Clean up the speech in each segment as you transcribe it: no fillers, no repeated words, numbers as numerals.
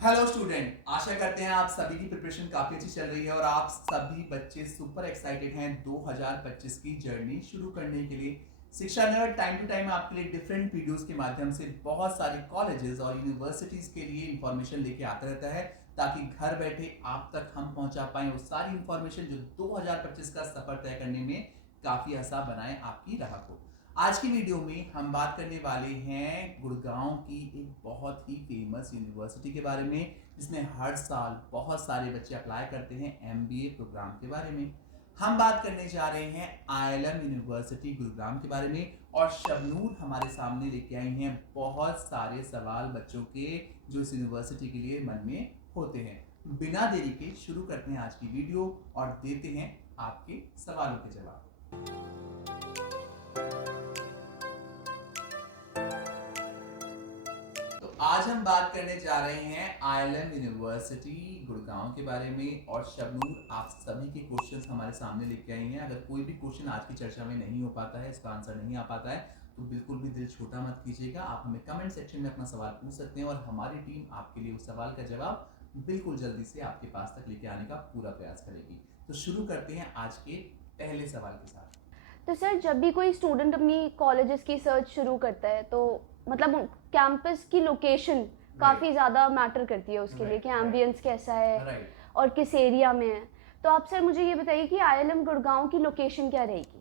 Hello student, आशा करते हैं आप सभी की प्रिपरेशन काफी अच्छी चल रही है और आप सभी बच्चे सुपर एक्साइटेड हैं 2025 की जर्नी शुरू करने के लिए। शिक्षा नगर टाइम टू टाइम आपके लिए डिफरेंट वीडियोस के माध्यम से बहुत सारी कॉलेजेस और यूनिवर्सिटीज के लिए इंफॉर्मेशन लेके आता रहता है, ताकि घर बैठे आप तक हम पहुंचा पाए वो सारी इंफॉर्मेशन जो 2025 का सफर तय करने में काफी आसान बनाए आपकी राह को। आज की वीडियो में हम बात करने वाले हैं गुड़गांव की एक बहुत ही फेमस यूनिवर्सिटी के बारे में, जिसमें हर साल बहुत सारे बच्चे अप्लाई करते हैं एमबीए प्रोग्राम के बारे में। हम बात करने जा रहे हैं आईएलएम यूनिवर्सिटी गुड़गांव के बारे में, और शबनूर हमारे सामने लेके आई हैं बहुत सारे सवाल बच्चों के जो इस यूनिवर्सिटी के लिए मन में होते हैं। बिना देरी के शुरू करते हैं आज की वीडियो और देते हैं आपके सवालों के जवाब। तो आज हम बात करने जा रहे हैं आईएलएम यूनिवर्सिटी गुड़गांव के बारे में, और शबनूर आप सभी के क्वेश्चंस हमारे सामने लेके आई हैं। अगर कोई भी क्वेश्चन आज की चर्चा में नहीं हो पाता है, इसका आंसर नहीं आ पाता है, तो बिल्कुल भी दिल छोटा मत कीजिएगा। आप हमें कमेंट सेक्शन में अपना सवाल पूछ सकते हैं और हमारी टीम आपके लिए उस सवाल का जवाब बिल्कुल जल्दी से आपके पास तक लेके आने का पूरा प्रयास करेगी। तो शुरू करते हैं आज के पहले सवाल के साथ। तो सर, जब भी कोई स्टूडेंट अपनी कॉलेजेस की सर्च शुरू करता है तो मतलब कैंपस की लोकेशन काफ़ी ज़्यादा मैटर करती है उसके लिए कि एम्बियंस कैसा है और किस एरिया में है। तो आप सर मुझे ये बताइए कि आईएलएम गुड़गांव की लोकेशन क्या रहेगी।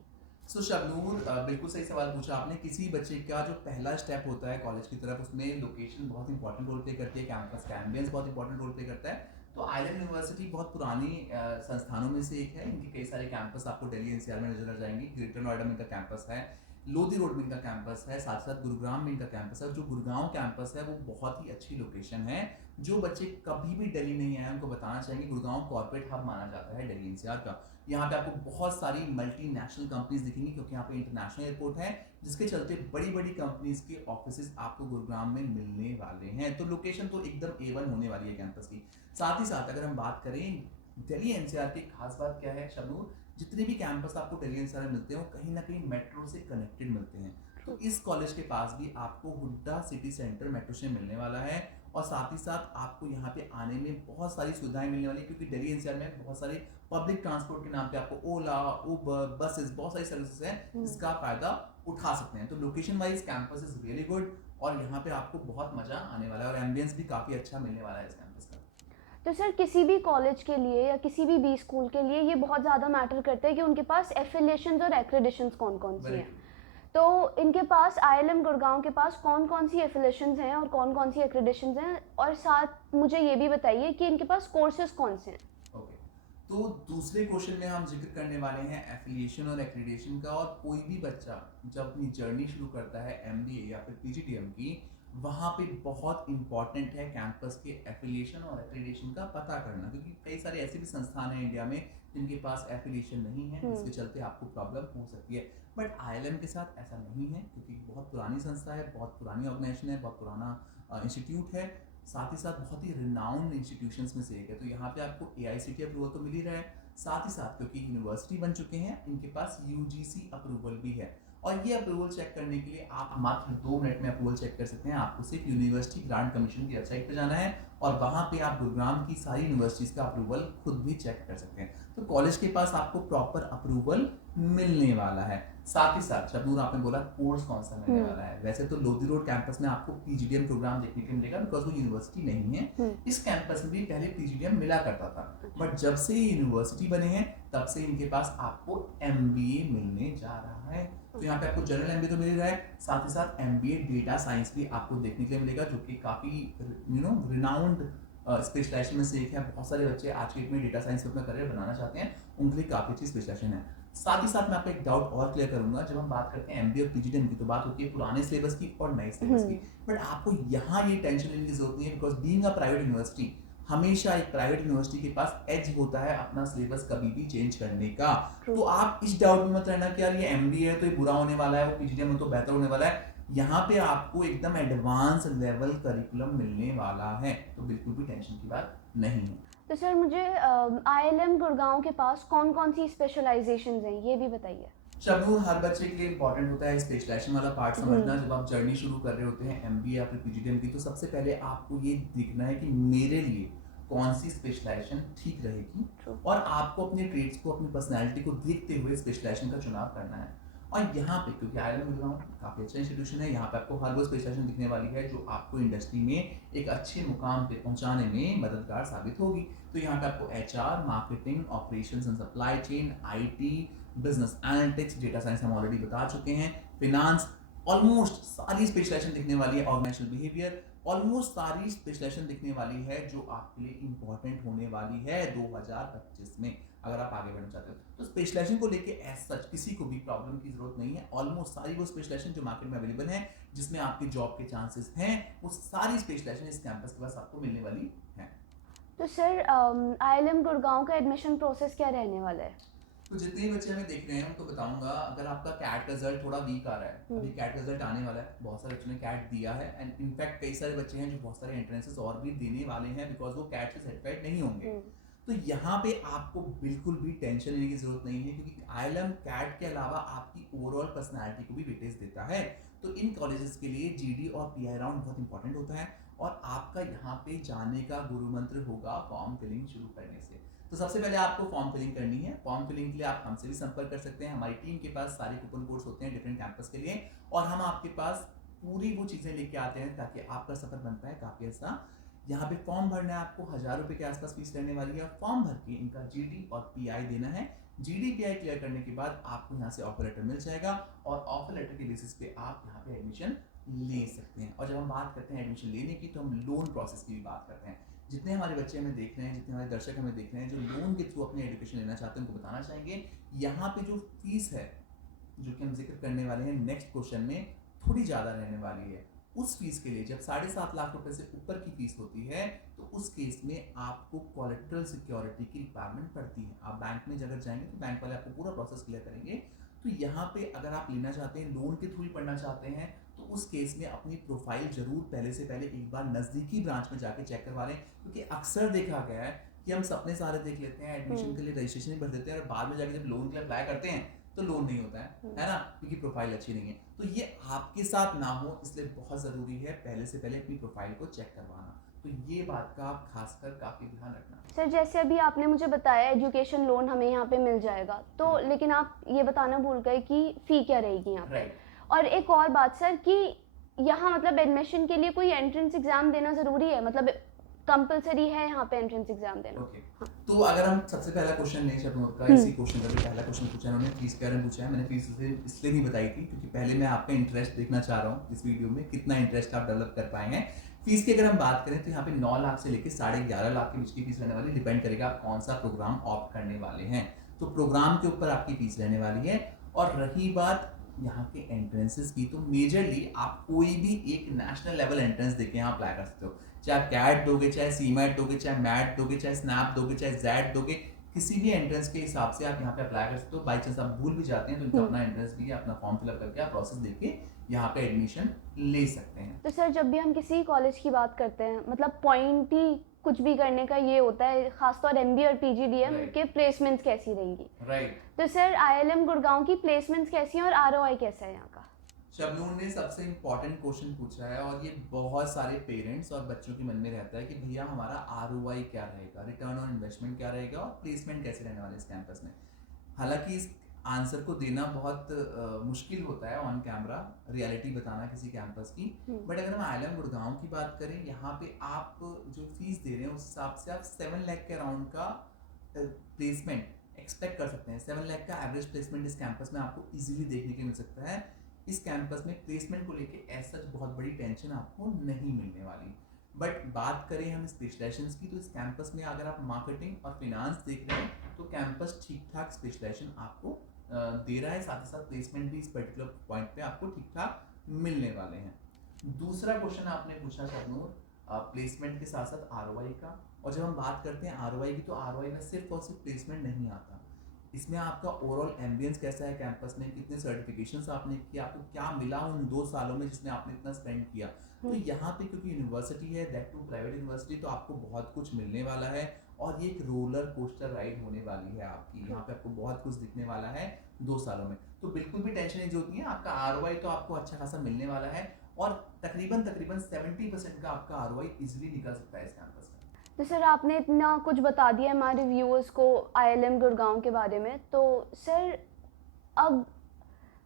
शबनूर, बिल्कुल सही सवाल पूछा आपने। किसी बच्चे का जो पहला स्टेप होता है कॉलेज की तरफ, उसमें लोकेशन बहुत इंपॉर्टेंट रोल प्ले करती है, कैंपस का एम्बियंस बहुत इंपॉर्टेंट रोल प्ले करता है। तो आईएलएम यूनिवर्सिटी बहुत पुरानी संस्थानों में से एक है। इनके कई सारे कैंपस आपको दिल्ली एनसीआर में नजर आ जाएंगे। ग्रेटर नोएडा में इनका कैंपस है, लोधी रोड में इनका कैंपस है, साथ साथ गुरुग्राम में इनका कैंपस है। जो गुड़गांव कैंपस है वो बहुत ही अच्छी लोकेशन है। जो बच्चे कभी भी दिल्ली नहीं आए उनको बताना चाहेंगे, गुड़गांव कॉर्पोरेट हब माना जाता है दिल्ली एनसीआर का। यहाँ पे आपको बहुत सारी मल्टीनेशनल कंपनीज दिखेंगी, क्योंकि यहाँ पे इंटरनेशनल एयरपोर्ट है, जिसके चलते बड़ी बड़ी कंपनीज के ऑफिसेज आपको गुरुग्राम में मिलने वाले हैं। तो लोकेशन तो एकदम A1 होने वाली है कैंपस की। साथ ही साथ अगर हम बात करें दिल्ली एनसीआर की, खास बात क्या है शबनूर, जितने भी कैंपस आपको दिल्ली एनसीआर में मिलते हैं वो कहीं ना कहीं मेट्रो से कनेक्टेड मिलते हैं। तो इस कॉलेज के पास भी आपको हुड्डा सिटी सेंटर मेट्रो से मिलने वाला है, और साथ ही साथ आपको यहाँ पे आने में बहुत सारी सुविधाएं मिलने वाली है, क्योंकि दिल्ली एनसीआर में बहुत सारे पब्लिक ट्रांसपोर्ट के नाम पे आपको ओला, उबर, बसेस, बहुत सारी सर्विसेज हैं जिसका फायदा उठा सकते हैं। तो location wise campus is really good, और यहाँ पे आपको बहुत मजा आने वाला है, और एम्बियंस भी काफी अच्छा मिलने वाला है इस कैंपस का। तो सर, किसी भी कॉलेज के लिए या किसी भी बी स्कूल के लिए ये बहुत ज़्यादा मैटर करता है कि उनके पास एफिलिएशंस और एक्रेडिशंस कौन कौन सी हैं। तो इनके पास आईएलएम गुड़गांव के पास कौन कौन सी एफिलिएशंस हैं और कौन कौन सी एक्रेडिशंस हैं, और साथ मुझे ये भी बताइए कि इनके पास कोर्सेज कौन से हैं। ओके, तो दूसरे क्वेश्चन में हम जिक्र करने वाले हैं एफिलिएशन और एक्रीडिएशन का। और कोई भी बच्चा जब अपनी जर्नी शुरू करता है एमबीए या फिर पीजीडीएम की, वहाँ पे बहुत इंपॉर्टेंट है कैंपस के एफिलिएशन और एक्रीडिएशन का पता करना, क्योंकि कई सारे ऐसे भी संस्थान हैं इंडिया में जिनके पास एफिलिएशन नहीं है, जिसके चलते आपको प्रॉब्लम हो सकती है। बट आईएलएम के साथ ऐसा नहीं है, क्योंकि बहुत पुरानी संस्था है, बहुत पुरानी ऑर्गेनाइजेशन है, बहुत पुराना इंस्टीट्यूट है, साथ ही साथ बहुत ही रिनाउंड इंस्टीट्यूशंस में से एक है। तो यहाँ पे आपको एआईसीटी अप्रूवल तो मिल ही रहा है, साथ ही साथ क्योंकि यूनिवर्सिटी बन चुके हैं, इनके पास यूजीसी अप्रूवल भी है। और ये अप्रूवल चेक करने के लिए आप मात्र 2 मिनट में अप्रूवल चेक कर सकते हैं। आपको सिर्फ यूनिवर्सिटी ग्रांट कमीशन की वेबसाइट पर जाना है, और वहाँ पे आप गुरुग्राम की सारी यूनिवर्सिटीज़ का अप्रूवल खुद भी चेक कर सकते हैं। तो कॉलेज के पास आपको प्रॉपर अप्रूवल मिलने वाला है। साथ ही साथ शबनूर, आपने बोला कोर्स कौन सा मिलने वाला है। वैसे तो लोधी रोड कैंपस में आपको पीजीडीएम प्रोग्राम देखने को मिलेगा, बिकॉज वो यूनिवर्सिटी नहीं है। इस कैंपस में भी पहले पीजीडीएम मिला करता था, बट जब से यूनिवर्सिटी बने हैं तब से इनके पास आपको एमबीए मिलने जा रहा है। तो यहाँ पे आपको जनरल एमबीए तो मिल रहा है, साथ ही साथ एमबीए डेटा साइंस भी आपको देखने के लिए मिलेगा, जो कि काफ़ी रिनाउंड स्पेशलाइजेशन में से एक है। बहुत सारे बच्चे आज के डेट में डेटा साइंस में अपना करियर बनाना चाहते हैं, उनके लिए काफ़ी अच्छी स्पेशलाइजेशन है। साथ ही साथ मैं आपको एक डाउट और क्लियर करूंगा। जब हम बात करते हैं एमबीए और पीजीडीएम की, तो बात होती है पुराने सिलेबस की और नए सिलेबस की। बट आपको यहाँ ये टेंशन लेने की जरूरत नहीं है, because being a private university, हमेशा एक प्राइवेट यूनिवर्सिटी के पास एज होता है अपना सिलेबस कभी भी चेंज करने का। तो आप इस डाउट में मत रहना कि यार ये एमबीए है तो ये बुरा होने वाला है, वो पीजीडीएम तो बेहतर होने वाला है। यहाँ पे आपको एकदम एडवांस लेवल करिकुलम मिलने वाला है, तो बिल्कुल भी टेंशन की बात नहीं है। तो सर मुझे आईएलएम गुड़गांव के पास कौन कौन सी स्पेशलाइजेशंस हैं ये भी बताइए। शबनूर, हर बच्चे के लिए इंपॉर्टेंट होता है स्पेशलाइजेशन वाला पार्ट समझना। जब आप जर्नी शुरू कर रहे होते हैं एमबीए या फिर पीजीडीएम की, तो सबसे पहले आपको ये देखना है कि मेरे लिए कौन सी स्पेशलाइजेशन ठीक रहेगी, True. और आपको अपने ट्रेड्स को, अपनी पर्सनैलिटी को देखते हुए स्पेशलाइजेशन का चुनाव करना है। और यहाँ पे क्योंकि आईआईएम गुड़गांव काफ़ी अच्छा इंस्टीट्यूशन है, यहाँ पे आपको हर वो स्पेशलाइजेशन दिखने वाली है जो आपको इंडस्ट्री में एक अच्छे मुकाम पे पहुंचाने में मददगार साबित होगी। तो यहाँ पे आपको HR, marketing, operations and supply chain, IT, business analytics, data science हम ऑलरेडी बता चुके हैं, फिनांस, ऑलमोस्ट सारी स्पेशलाइजेशन दिखने वाली है, ऑर्गेनाइजेशनल बिहेवियर, ऑलमोस्ट सारी स्पेशलाइजेशन दिखने वाली है जो आपके लिए इंपॉर्टेंट होने वाली है 2025 में अगर आप आगे बढ़ना चाहते हो। तो स्पेशलाइजेशन को लेके एज सच किसी को भी प्रॉब्लम की जरूरत नहीं है। ऑलमोस्ट सारी वो स्पेशलाइजेशन जो मार्केट में अवेलेबल है, जिसमें आपके जॉब के चांसेस हैं, वो सारी स्पेशलाइजेशन इस कैंपस के पास आपको मिलने वाली है। तो सर आईएलएम गुड़गांव का एडमिशन प्रोसेस क्या रहने वाला है? तो जितने भी बच्चे हमें देख रहे हैं उनको बताऊंगा, अगर आपका कैट का रिजल्ट थोड़ा वीक आ रहा है, अभी कैट का रिजल्ट आने वाला है, बहुत सारे बच्चों ने कैट दिया है, एंड इनफैक्ट कई सारे बच्चे हैं जो बहुत सारे एंट्रेंसेस और भी देने वाले हैं बिकॉज वो कैट से सर्टिफाइड नहीं होंगे। तो यहाँ पे आपको बिल्कुल भी टेंशन लेने की जरूरत नहीं है, क्योंकि आईएलएम कैट के अलावा आपकी ओवरऑल पर्सनालिटी को भी वेटेज देता है। तो इन कॉलेजेस के लिए जीडी और पीआई राउंड बहुत इंपॉर्टेंट होता है, और आपका यहाँ पे जाने का गुरु मंत्र होगा फॉर्म फिलिंग शुरू करने से। तो सबसे पहले आपको फॉर्म फिलिंग करनी है। फॉर्म फिलिंग के लिए आप हमसे भी संपर्क कर सकते हैं। हमारी टीम के पास सारे कूपन कोड्स होते हैं डिफरेंट कैंपस के लिए, और हम आपके पास पूरी वो चीज़ें लेके आते हैं ताकि आपका सफर बन पाए काफ़ी अच्छा। यहाँ पे फॉर्म भरना है, आपको 1000 रुपये के आसपास फीस रहने वाली है। फॉर्म भर के इनका जीडी और पीआई देना है। जीडी पीआई क्लियर करने के बाद आपको यहाँ से ऑफर लेटर मिल जाएगा, और ऑफर लेटर के बेसिस पे आप यहाँ पे एडमिशन ले सकते हैं। और जब हम बात करते हैं एडमिशन लेने की, तो हम लोन प्रोसेस की भी बात करते हैं। जितने हमारे बच्चे हमें देख रहे हैं, जितने हमारे दर्शक हमें देख रहे हैं जो लोन के थ्रू अपनी एजुकेशन लेना चाहते हैं, उनको बताना चाहेंगे यहाँ पे जो फीस है, जो कि हम जिक्र करने वाले हैं नेक्स्ट क्वेश्चन में, थोड़ी ज़्यादा रहने वाली है। उस फीस के लिए जब 7.5 लाख रुपए से ऊपर की फीस होती है, तो उस केस में आपको कोलेटरल सिक्योरिटी की रिक्वायरमेंट पड़ती है। आप बैंक में अगर जाएंगे तो बैंक वाले आपको पूरा प्रोसेस क्लियर करेंगे। तो यहाँ पे अगर आप लेना चाहते हैं, लोन के थ्रू ही पढ़ना चाहते हैं, तो उस केस में अपनी प्रोफाइल जरूर पहले से पहले एक बार नज़दीकी ब्रांच में जाके चेक करवा लें, क्योंकि अक्सर देखा गया है कि हम सपने सारे देख लेते हैं, एडमिशन के लिए रजिस्ट्रेशन ही भर देते हैं, और बाद में जाके जब लोन के लिए अप्लाई करते हैं तो लोन नहीं होता है ना, क्योंकि प्रोफाइल अच्छी नहीं है। तो ये आपके साथ ना हो, इसलिए बहुत ज़रूरी है पहले से पहले अपनी प्रोफाइल को चेक करवाना। तो ये बात का आप खासकर काफ़ी ध्यान रखना। सर जैसे अभी आपने मुझे बताया एजुकेशन लोन हमें यहाँ पे मिल जाएगा, तो लेकिन आप ये बताना भूल गए कि फ़ी क्या रहेगी यहाँ पे। और एक और बात सर, कि यहाँ मतलब एडमिशन के लिए कोई एंट्रेंस एग्ज़ाम देना ज़रूरी है, मतलब कंपलसरी है यहाँ पे एंट्रेंस एग्जाम देना? ओके, तो अगर हम सबसे पहला क्वेश्चन लें शबनूर का, इसी क्वेश्चन का भी पहला क्वेश्चन पूछा उन्होंने, फीस के बारे में पूछा है। मैंने फीस इसलिए नहीं बताई थी क्योंकि पहले मैं आपका इंटरेस्ट देखना चाह रहा हूँ इस वीडियो में, कितना इंटरेस्ट आप डेवलप कर पाए हैं। फीस की अगर हम बात करें तो यहाँ पे 9 लाख से लेकर 11.5 लाख के बीच की फीस रहने वाली, डिपेंड करेगा आप कौन सा प्रोग्राम ऑप्ट करने वाले हैं। तो प्रोग्राम के ऊपर आपकी फीस रहने वाली है। और रही बात यहाँ के एंट्रेंसेस की, तो मेजरली आप कोई भी एक नेशनल लेवल एंट्रेंस देके यहाँ अप्लाई कर सकते हो। चाहे आप कैट दोगे, चाहे सीमैट दोगे, चाहे मैट दोगे, चाहे स्नैप दोगे, चाहे जैट दोगे, किसी भी एंट्रेंस के हिसाब से आप यहाँ पे अप्लाई कर सकते हो। बाई चांस आप भूल भी जाते हैं तो इनका अपना एंट्रेंस भी है, अपना फॉर्म फिलअप करके आप प्रोसेस देके यहाँ पे एडमिशन ले सकते हैं। तो सर जब भी हम किसी कॉलेज की बात करते हैं, मतलब पॉइंट ही कुछ भी करने का ये होता है, खासतौर एमबीए और पीजीडीएम के प्लेसमेंट्स कैसी रहेंगी। तो सर आईएलएम गुड़गांव की प्लेसमेंट्स कैसी हैं और आरओआई कैसा है यहाँ का? शबनूर ने सबसे इम्पोर्टेंट क्वेश्चन पूछा है, और ये बहुत सारे पेरेंट्स और बच्चों के मन में रहता है कि भैया हमारा आरओआई क्या रहेगा, रिटर्न ऑन इन्वेस्टमेंट क्या रहेगा, और प्लेसमेंट कैसे रहने वाले इस कैंपस में। हालांकि इस आंसर को देना बहुत मुश्किल होता है ऑन कैमरा, रियलिटी बताना किसी कैंपस की। बट अगर हम आईएलएम गुड़गांव की बात करें, यहाँ पे आप जो फीस दे रहे हैं उस हिसाब से आप 7 लाख के अराउंड का प्लेसमेंट एक्सपेक्ट कर सकते हैं। 7 लाख का एवरेज प्लेसमेंट इस कैंपस में आपको इजीली देखने को मिल सकता है। इस कैंपस में प्लेसमेंट को लेके ऐसा बहुत बड़ी टेंशन आपको नहीं मिलने वाली। बट बात करें हम स्पेशलाइजेशंस की, तो इस कैंपस में अगर आप मार्केटिंग और फिनांस देख रहे हैं तो कैंपस ठीक ठाक स्पेशलाइजेशन आपको दे रहा है, साथ ही साथ प्लेसमेंट भी इस पर्टिकुलर पॉइंट पे आपको ठीक ठाक मिलने वाले हैं। दूसरा क्वेश्चन आपने पूछा शबनूर प्लेसमेंट के साथ साथ आरओआई का, और जब हम बात करते हैं आरओआई की, तो आरओआई में सिर्फ और सिर्फ प्लेसमेंट नहीं आता, इसमें आपका ओवरऑल एम्बियंस कैसा है कैंपस में, कितने सर्टिफिकेशंस आपने किया, आपको क्या मिला उन 2 सालों में जिसमें आपने इतना स्पेंड किया। तो यहाँ पे क्योंकि यूनिवर्सिटी है, दैट टू प्राइवेट यूनिवर्सिटी, तो आपको बहुत कुछ मिलने वाला है, और ये एक रोलर कोस्टर राइड होने वाली है आपकी। यहाँ पे आपको बहुत कुछ दिखने वाला है। 2 सालों में। तो बिल्कुल भी टेंशन नहीं होती है, आपका आरओआई तो आपको अच्छा खासा मिलने वाला है और तकरीबन तकरीबन 70% का आपका आरओआई इजीली निकल सकता है इस कैंपस में। तो सर आपने इतना कुछ बता दिया हमारे व्यूअर्स को आईएलएम गुड़गांव के बारे में, तो सर अब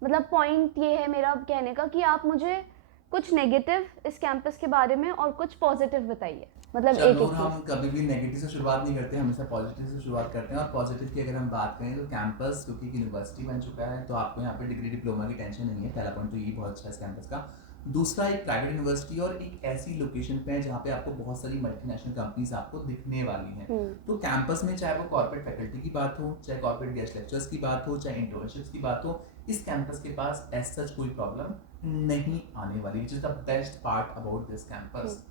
मतलब पॉइंट ये है मेरा कहने का कि आप मुझे कुछ नेगेटिव इस कैंपस के बारे में और कुछ पॉजिटिव बताइए, मतलब एक शबनूर, एक हम चीज। कभी भी नेगेटिव से शुरुआत नहीं करते, हमेशा पॉजिटिव से शुरुआत करते हैं। और पॉजिटिव की अगर हम बात करें तो कैंपस क्योंकि यूनिवर्सिटी बन चुका है तो आपको यहाँ पे डिग्री डिप्लोमा की टेंशन नहीं है। पहला पॉइंट तो यही बहुत अच्छा है इस कैंपस का। दूसरा, एक प्राइवेट यूनिवर्सिटी और एक ऐसी लोकेशन पे है जहाँ पे आपको बहुत सारी मल्टीनेशनल कंपनीज आपको दिखने वाली हैं। तो कैंपस में चाहे वो कॉर्पोरेट फैकल्टी की बात हो, चाहे कॉर्पोरेट गेस्ट लेक्चर्स की बात हो, चाहे इंटर्नशिप्स की बात हो, इस कैंपस के पास एज सच कोई प्रॉब्लम नहीं आने वाली, which is the best part about this campus.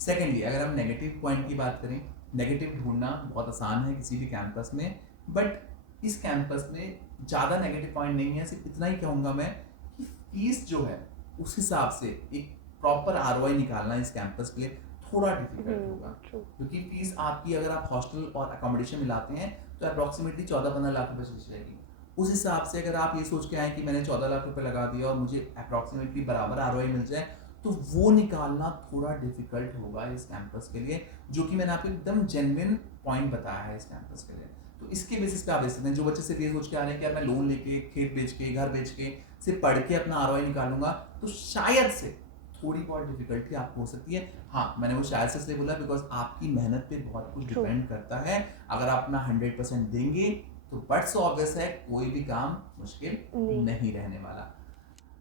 Secondly, अगर हम नेगेटिव पॉइंट की बात करें, नेगेटिव ढूंढना बहुत आसान है किसी भी कैंपस में, बट इस कैंपस में ज़्यादा नेगेटिव पॉइंट नहीं है। सिर्फ इतना ही कहूँगा मैं कि फीस जो है उस हिसाब से एक प्रॉपर आरओआई निकालना इस कैंपस के लिए थोड़ा डिफिकल्ट होगा, क्योंकि फीस आपकी अगर आप हॉस्टल और अकोमोडेशन मिलाते हैं तो अप्रॉक्सीमेटली 14-15 लाख रुपए चली जाएगी। उस हिसाब से अगर आप ये सोच के आए कि मैंने 14 लाख रुपए लगा दिया और मुझे अप्रॉक्सीमेटली बराबर आरओआई मिल जाए, तो वो निकालना थोड़ा डिफिकल्ट होगा इस कैंपस के लिए, जो कि मैंने आपको एकदम जेन्युइन पॉइंट बताया है इस कैंपस के लिए। तो इसके बेसिस पे आप देख सकते हैं, जो बच्चे सिर्फ ये सोच के आ रहे हैं कि यार मैं लोन लेके, खेत बेच के, घर बेच के, सिर्फ पढ़ के अपना आरओआई निकालूंगा, तो शायद से थोड़ी बहुत डिफिकल्टी आपको हो सकती है। हाँ, मैंने वो शायद से इसलिए बोला बिकॉज आपकी मेहनत पे बहुत कुछ डिपेंड करता है। अगर आप अपना 100% देंगे तो बट्स ऑब्वियस है कोई भी काम मुश्किल नहीं रहने वाला।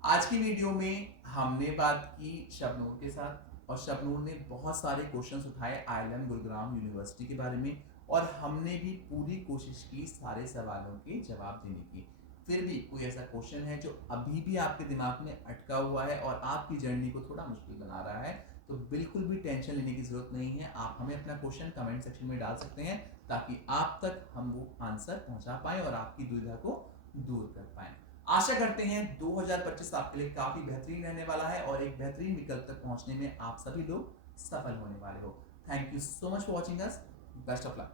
आज की वीडियो में हमने बात की शबनूर के साथ और शबनूर ने बहुत सारे क्वेश्चंस उठाए आईएलएम गुरुग्राम यूनिवर्सिटी के बारे में, और हमने भी पूरी कोशिश की सारे सवालों के जवाब देने की। फिर भी कोई ऐसा क्वेश्चन है जो अभी भी आपके दिमाग में अटका हुआ है और आपकी जर्नी को थोड़ा मुश्किल बना रहा है, तो बिल्कुल भी टेंशन लेने की जरूरत नहीं है। आप हमें अपना क्वेश्चन कमेंट सेक्शन में डाल सकते हैं ताकि आप तक हम वो आंसर पहुंचा पाएं और आपकी दुविधा को दूर कर पाएं। आशा करते हैं 2025 आपके लिए काफी बेहतरीन रहने वाला है और एक बेहतरीन विकल्प तक पहुंचने में आप सभी लोग सफल होने वाले हो। Thank you so much for watching us. Best of luck.